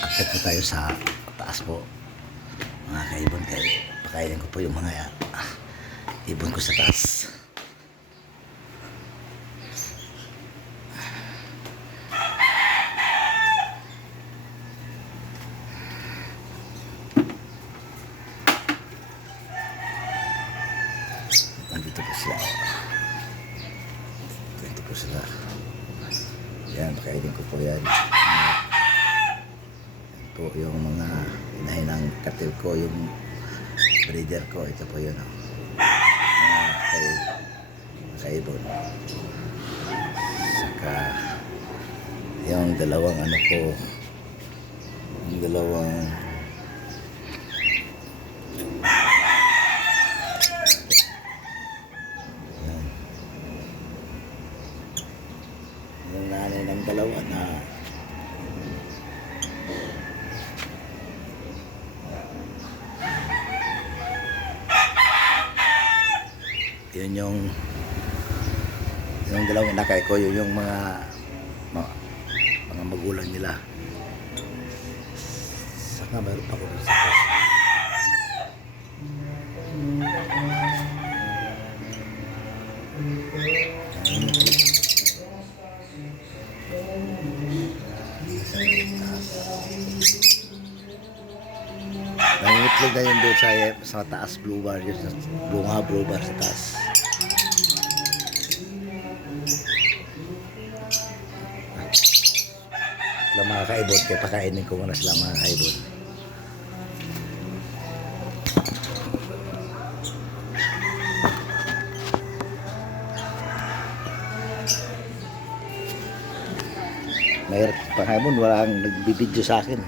Akit po tayo sa taas po, mga kaibon. Kaya pakainin ko po yung mga ibon ko sa taas. Nandito po sila. Nandito po sila. Yan, pakainin ko po yan. Po yung mga inahinang katil ko, yung breeder ko. Ito po yun, kaibon. Saka yung dalawang ano ko, yung dalawang yan. Yung nanay ng dalawa na yun yung dalawang inakay ko, yun yung mga magulang nila. Saka mayroon pa ko sa taas. Nangitlog na yun doon sa taas, blue bar yun, blue bar sa taas. Sila mga kaibon, kaya pakainin ko muna sila mga kaibon. Mayroon pa kaibon, walang nagbibideo sa akin.